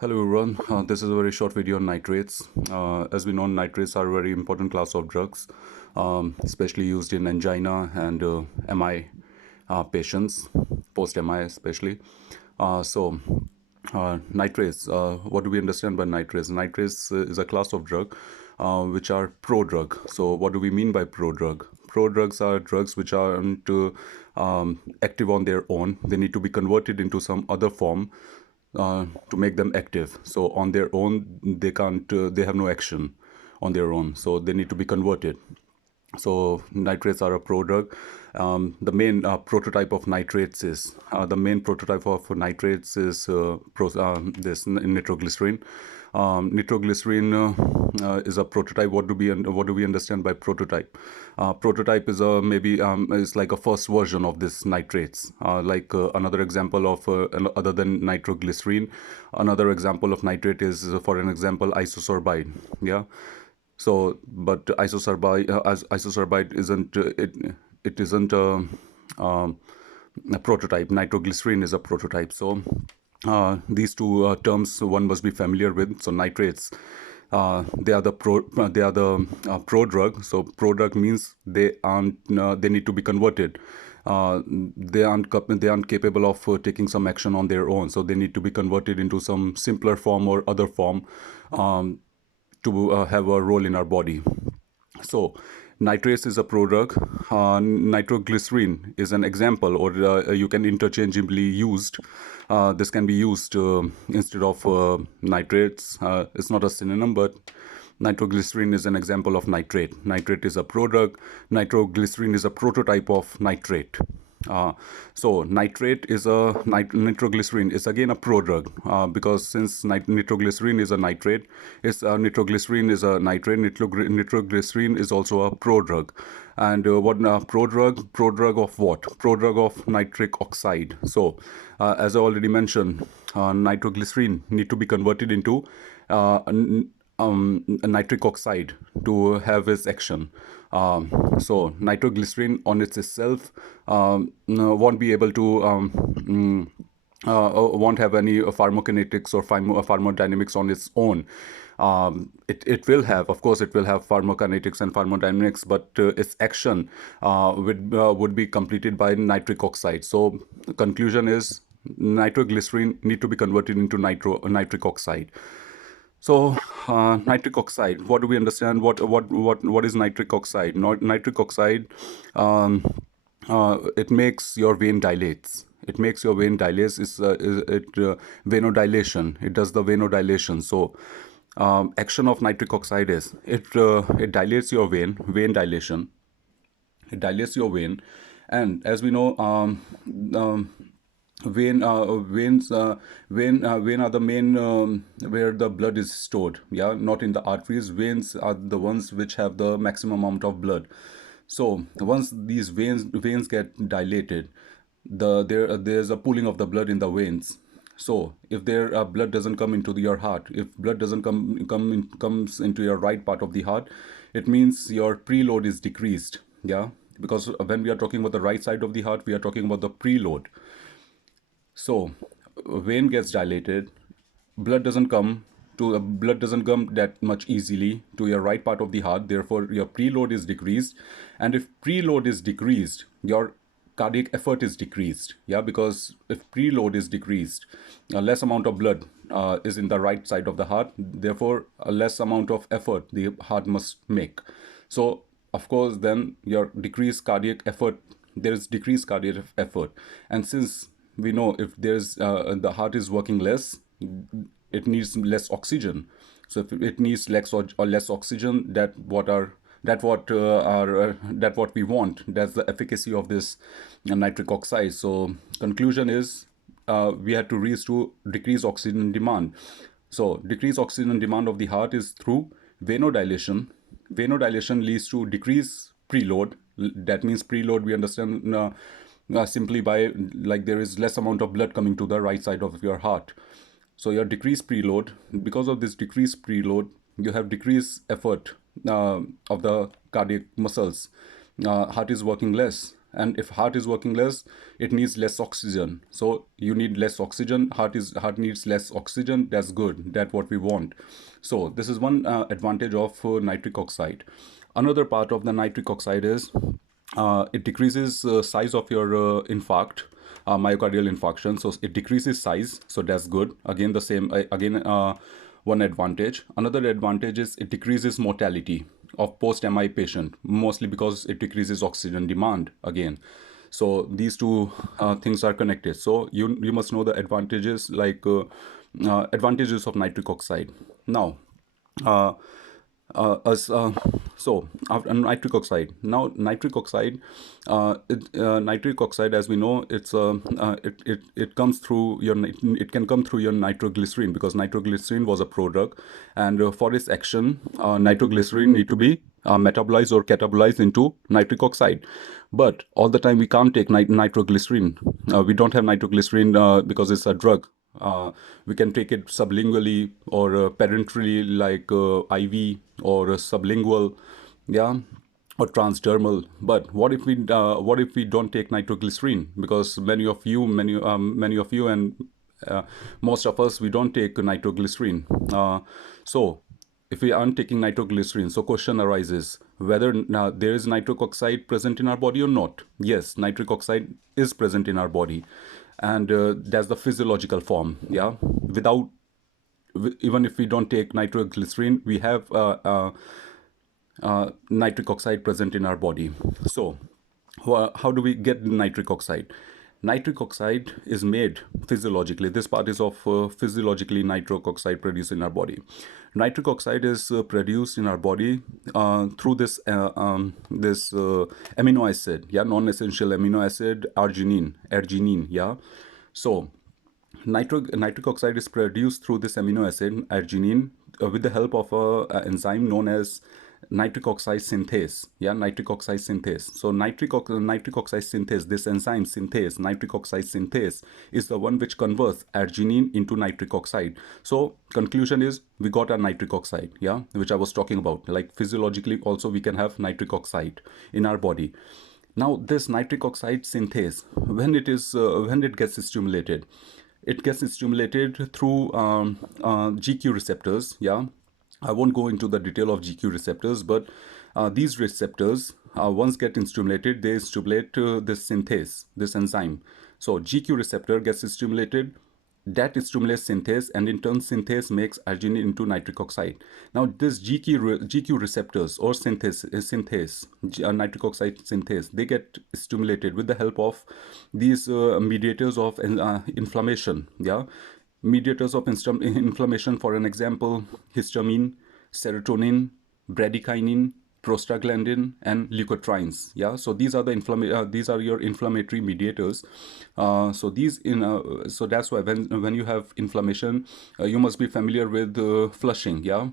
Hello everyone, this is a very short video on nitrates. As we know, nitrates are a very important class of drugs, especially used in angina and MI patients, post-MI especially. Nitrates, what do we understand by nitrates? Nitrates is a class of drug which are pro-drug. So what do we mean by pro-drug? Pro-drugs are drugs which aren't active on their own. They need to be converted into some other form to make them active. So on their own, they can't. They have no action on their own. So they need to be converted. So nitrates are a prodrug. The main prototype of nitrates is this nitroglycerin. Nitroglycerin is a prototype. What do we understand by prototype? Prototype is is like a first version of this nitrates. Another example of other than nitroglycerin, another example of nitrate is, for an example, isosorbide. Yeah. So, but isosorbide isn't it isn't a prototype. Nitroglycerin is a prototype. So these two terms one must be familiar with. So nitrates, they are the prodrug. So prodrug means they need to be converted. They aren't capable of taking some action on their own. So they need to be converted into some simpler form or other form to have a role in our body. So nitrates is a prodrug. Nitroglycerin is an example, or you can interchangeably used. This can be used instead of nitrates. It's not a synonym, but nitroglycerin is an example of nitrate. Nitrate is a prodrug. Nitroglycerin is a prototype of nitrate. So nitroglycerin is again a prodrug because since nitroglycerin is a nitrate, nitroglycerin is a nitrate. Nitroglycerin is also a prodrug. And what prodrug? Prodrug of what? Prodrug of nitric oxide. So as I already mentioned, nitroglycerin need to be converted into nitric oxide to have its action. So nitroglycerin on itself won't be able to won't have any pharmacokinetics or pharmacodynamics on its own. It will have, of course, it will have pharmacokinetics and thermodynamics, but its action would be completed by nitric oxide. So the conclusion is nitroglycerin need to be converted into nitric oxide. So nitric oxide, what do we understand? What is nitric oxide? Nitric oxide, it makes your vein dilates. It makes your vein dilates. Venodilation. It does the venodilation. So action of nitric oxide is it dilates your vein dilation. It dilates your vein, and as we know, vein are the main where the blood is stored. Yeah, not in the arteries. Veins are the ones which have the maximum amount of blood. So once these veins get dilated, there's a pooling of the blood in the veins. So if their blood doesn't come into your heart, if blood doesn't comes into your right part of the heart, it means your preload is decreased. Yeah, because when we are talking about the right side of the heart, we are talking about the preload. So vein gets dilated, blood doesn't come that much easily to your right part of the heart. Therefore your preload is decreased, and if preload is decreased, your cardiac effort is decreased. Yeah, because if preload is decreased, a less amount of blood is in the right side of the heart. Therefore a less amount of effort the heart must make. So of course then your decreased cardiac effort, there is decreased cardiac effort. And since we know, if there's the heart is working less, it needs less oxygen. So if it needs less oxygen, that what we want. That's the efficacy of this nitric oxide. So conclusion is we have to reach to decrease oxygen demand. So decrease oxygen demand of the heart is through venodilation. Venodilation leads to decrease preload. That means preload we understand simply by, like, there is less amount of blood coming to the right side of your heart. So your decreased preload, because of this decreased preload, you have decreased effort of the cardiac muscles. Heart is working less, and if heart is working less, it needs less oxygen. So you need less oxygen. Heart needs less oxygen. That's good. That's what we want. So this is one advantage of nitric oxide. Another part of the nitric oxide is it decreases size of your infarct, myocardial infarction. So it decreases size. So that's good. Again, the same. One advantage. Another advantage is it decreases mortality of post-MI patient, mostly because it decreases oxygen demand again. So these two things are connected. So you must know the advantages, like advantages of nitric oxide. Now, as so after nitric oxide. Now nitric oxide, as we know, it comes through your, it can come through your nitroglycerin, because nitroglycerin was a prodrug, and for its action, nitroglycerin need to be metabolized or catabolized into nitric oxide. But all the time we can't take nitroglycerin. We don't have nitroglycerin because it's a drug. We can take it sublingually or parenterally, like IV or sublingual, yeah, or transdermal. But what if we don't take nitroglycerin? Because many of you and most of us, we don't take nitroglycerin. So if we aren't taking nitroglycerin, so question arises whether now there is nitric oxide present in our body or not. Yes, nitric oxide is present in our body, and that's the physiological form. Yeah, without, even if we don't take nitroglycerin, we have nitric oxide present in our body. So how do we get nitric oxide? Nitric oxide is made physiologically. This part is of physiologically nitric oxide produced in our body. Nitric oxide is produced in our body through this amino acid, yeah, non-essential amino acid, arginine, yeah. So nitric oxide is produced through this amino acid, arginine, with the help of an enzyme known as nitric oxide synthase. Yeah, nitric oxide synthase. So nitric oxide synthase, this enzyme synthase, nitric oxide synthase, is the one which converts arginine into nitric oxide. So conclusion is, we got a nitric oxide, yeah, which I was talking about. Like physiologically also we can have nitric oxide in our body. Now this nitric oxide synthase, when it gets stimulated, it gets stimulated through GQ receptors. Yeah, I won't go into the detail of GQ receptors, but these receptors, once get stimulated, they stimulate this synthase, this enzyme. So GQ receptor gets stimulated, that stimulates synthase, and in turn synthase makes arginine into nitric oxide. Now this GQ receptors or synthase, nitric oxide synthase, they get stimulated with the help of these mediators of inflammation. Yeah, mediators of inflammation, for an example, histamine, serotonin, bradykinin, prostaglandin, and leukotrienes. Yeah, so these are these are your inflammatory mediators. So that's why when you have inflammation, you must be familiar with flushing. Yeah,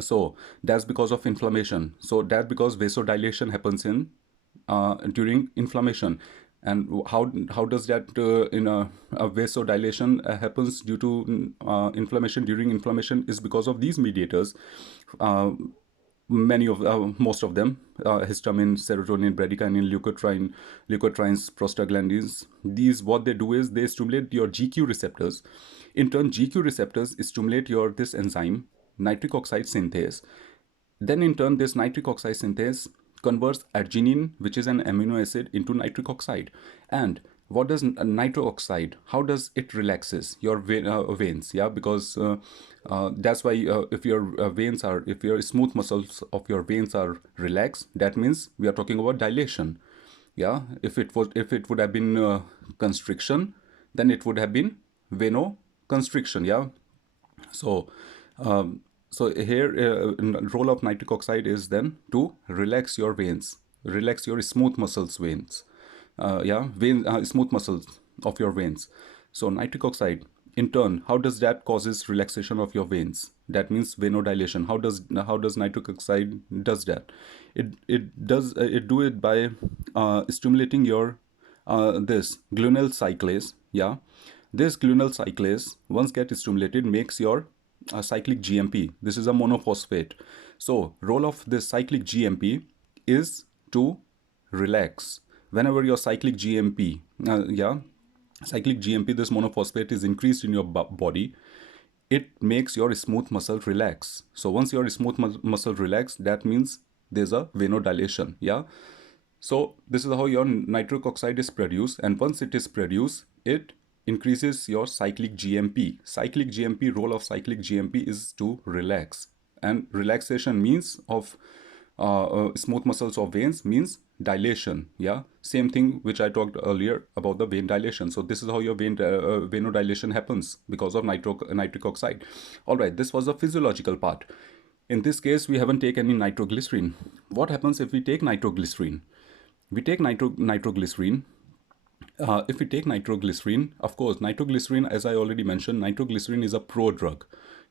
so that's because of inflammation. So that's because vasodilation happens in during inflammation. And how does that in a vasodilation happens due to inflammation? During inflammation is because of these mediators. Most of them, histamine, serotonin, bradykinin, leukotrienes, prostaglandins. These, what they do is they stimulate your GQ receptors. In turn, GQ receptors stimulate this enzyme, nitric oxide synthase. Then in turn, this nitric oxide synthase converts arginine, which is an amino acid, into nitric oxide. And what does nitric oxide, how does it relaxes your veins? Yeah, because that's why if your smooth muscles of your veins are relaxed, that means we are talking about dilation. Yeah, if it would have been constriction, then it would have been venoconstriction. Yeah, so so here role of nitric oxide is then to relax your veins, relax your smooth muscles veins. Smooth muscles of your veins. So nitric oxide, in turn, how does that causes relaxation of your veins? That means venodilation. How does nitric oxide does that? It do it by stimulating your this glunyl cyclase. Yeah, this glunyl cyclase, once get stimulated, makes your cyclic GMP. This is a monophosphate. So role of this cyclic GMP is to relax whenever your cyclic GMP, cyclic GMP, this monophosphate is increased in your body, it makes your smooth muscle relax. So once your smooth muscle relax, that means there's a vasodilation. Yeah. So this is how your nitric oxide is produced, and once it is produced, it increases your cyclic GMP. Cyclic GMP, role of cyclic GMP is to relax, and relaxation means of smooth muscles of veins means dilation. Yeah, same thing which I talked earlier about the vein dilation. So this is how your venodilation happens because of nitric oxide. All right, this was the physiological part. In this case, we haven't taken any nitroglycerin. What happens if we take nitroglycerin? We take nitroglycerin. If we take nitroglycerin, of course, nitroglycerin, as I already mentioned, nitroglycerin is a prodrug.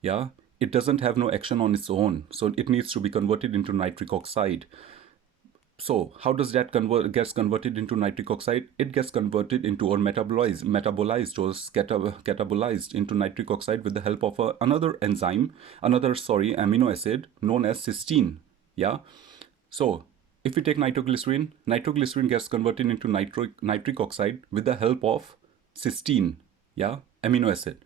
Yeah, it doesn't have no action on its own, so it needs to be converted into nitric oxide. So how does that gets converted into nitric oxide? It gets converted into or metabolized or catabolized into nitric oxide with the help of another amino acid known as cysteine. Yeah. So if we take nitroglycerin, nitroglycerin gets converted into nitric oxide with the help of cysteine, yeah, amino acid.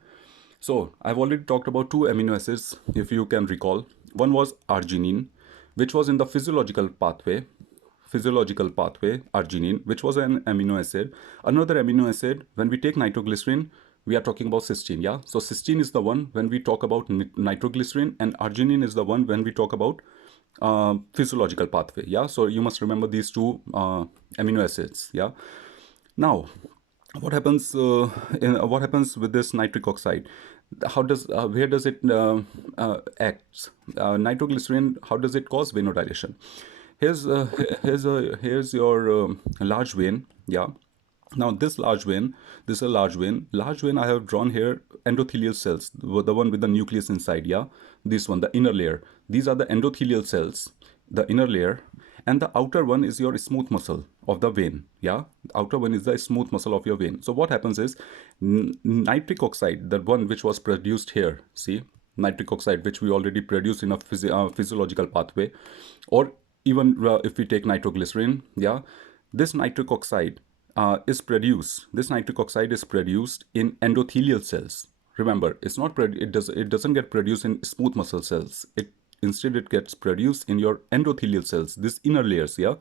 So I've already talked about two amino acids, if you can recall. One was arginine, which was in the physiological pathway, arginine, which was an amino acid. Another amino acid, when we take nitroglycerin, we are talking about cysteine, yeah. So cysteine is the one when we talk about nitroglycerin, and arginine is the one when we talk about physiological pathway. Yeah, so you must remember these two amino acids. Yeah. Now, what happens with this nitric oxide? Where does it act? Nitroglycerin, how does it cause vasodilation? Here's your large vein. Yeah. Now this large vein, I have drawn here endothelial cells, the one with the nucleus inside. Yeah, this one, the inner layer. These are the endothelial cells, the inner layer, and the outer one is your smooth muscle of the vein. Yeah, the outer one is the smooth muscle of your vein. So what happens is nitric oxide, the one which was produced here, see, nitric oxide, which we already produced in a physiological pathway, or even if we take nitroglycerin, yeah, this nitric oxide is produced. This nitric oxide is produced in endothelial cells. Remember, it doesn't get produced in smooth muscle cells. Instead it gets produced in your endothelial cells, these inner layers, yeah,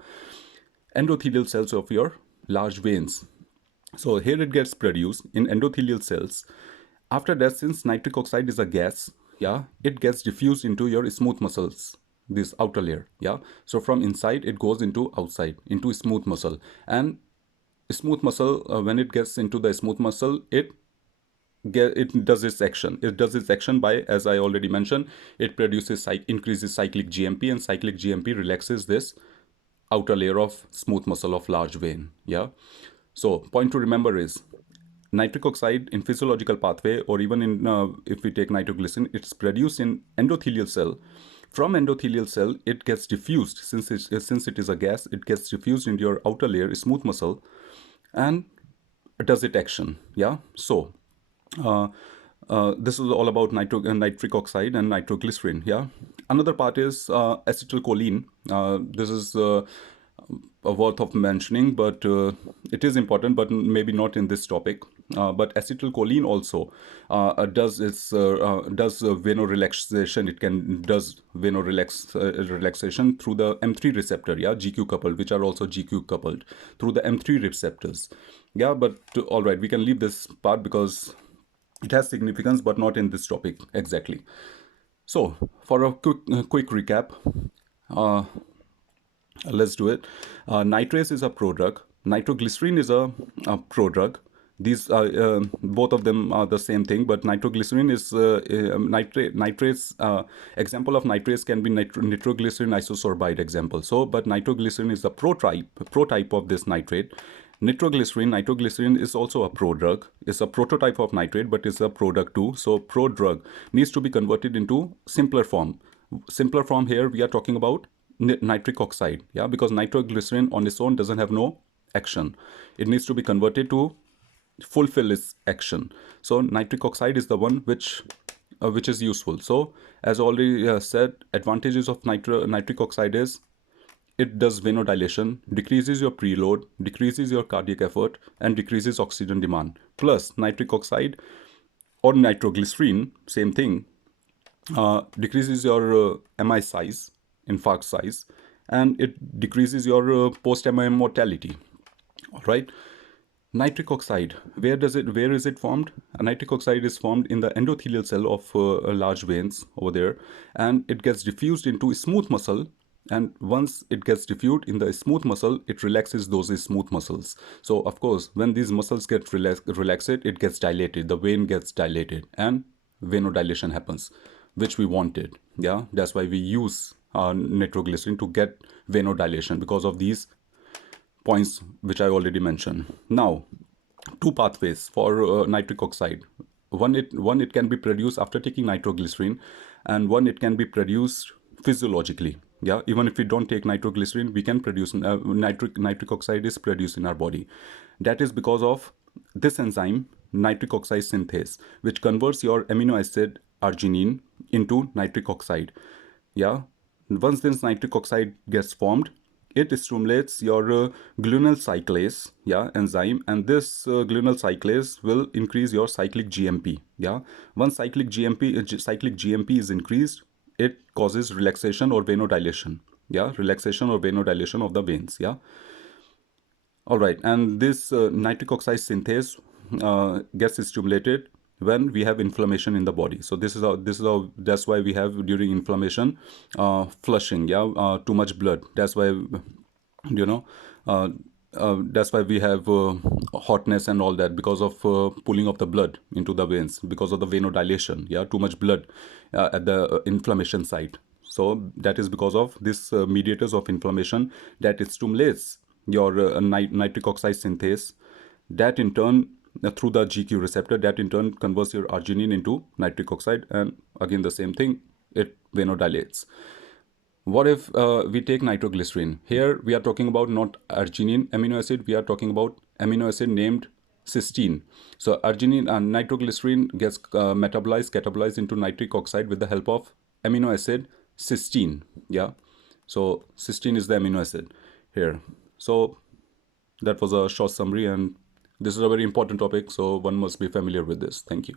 endothelial cells of your large veins. So here it gets produced in endothelial cells. After that, since nitric oxide is a gas, yeah, it gets diffused into your smooth muscles, this outer layer. Yeah, so from inside it goes into outside, into smooth muscle, and smooth muscle, when it gets into the smooth muscle, it does its action. It does its action by, as I already mentioned, it increases cyclic GMP, and cyclic GMP relaxes this outer layer of smooth muscle of large vein. Yeah. So point to remember is nitric oxide in physiological pathway, or even in if we take nitroglycerin, it's produced in endothelial cell. From endothelial cell, it gets diffused, since it is a gas, it gets diffused into your outer layer, smooth muscle, and does it action. Yeah. So this is all about nitric oxide and nitroglycerin. Yeah. Another part is acetylcholine. This is worth of mentioning, but it is important, but maybe not in this topic. But acetylcholine also does vanorelaxation. It does vanorelaxation through the M3 receptor, yeah, GQ coupled, which are also GQ coupled through the M3 receptors. Yeah, but all right, we can leave this part because it has significance, but not in this topic exactly. So for a quick recap, let's do it. Nitrates is a prodrug. Nitroglycerin is a prodrug. These are both of them are the same thing, but nitroglycerin is nitrates. Example of nitrates can be nitroglycerin isosorbide example. So, but nitroglycerin is the prototype of this nitrate. Nitroglycerin is also a prodrug. It's a prototype of nitrate, but it's a product too. So prodrug needs to be converted into simpler form. Simpler form here we are talking about nitric oxide, yeah, because nitroglycerin on its own doesn't have no action. It needs to be converted to fulfill its action. So nitric oxide is the one which is useful. So as already said, advantages of nitric oxide is it does vasodilation, decreases your preload, decreases your cardiac effort, and decreases oxygen demand. Plus nitric oxide or nitroglycerin, same thing, decreases your MI size, infarct size, and it decreases your post-MI mortality. All right. Nitric oxide, where is it formed? Nitric oxide is formed in the endothelial cell of large veins over there, and it gets diffused into smooth muscle. And once it gets diffused in the smooth muscle, it relaxes those smooth muscles. So of course, when these muscles get relaxed, it gets dilated. The vein gets dilated, and venodilation happens, which we wanted. Yeah, that's why we use nitroglycerin to get venodilation, because of these points which I already mentioned. Now, two pathways for nitric oxide. One it can be produced after taking nitroglycerin, and one it can be produced physiologically. Yeah, even if we don't take nitroglycerin, we can produce nitric oxide is produced in our body. That is because of this enzyme, nitric oxide synthase, which converts your amino acid arginine into nitric oxide. Yeah, once this nitric oxide gets formed, it stimulates your glutenyl cyclase, yeah, enzyme, and this glutenyl cyclase will increase your cyclic GMP. Yeah, once cyclic GMP is increased, it causes relaxation or venodilation. Yeah, relaxation or venodilation of the veins. Yeah. All right, and this nitric oxide synthase gets stimulated when we have inflammation in the body. So that's why we have during inflammation flushing. Yeah, too much blood. That's why, you know, that's why we have hotness and all that, because of pulling of the blood into the veins, because of the venodilation. Yeah, too much blood at the inflammation site. So that is because of this mediators of inflammation that it stimulates your nitric oxide synthase, that in turn through the GQ receptor, that in turn converts your arginine into nitric oxide, and again the same thing, it venodilates. What if we take nitroglycerin? Here we are talking about not arginine amino acid, we are talking about amino acid named cysteine. So arginine and nitroglycerin gets catabolized into nitric oxide with the help of amino acid cysteine. Yeah, so cysteine is the amino acid here. So that was a short summary, and this is a very important topic, so one must be familiar with this. Thank you.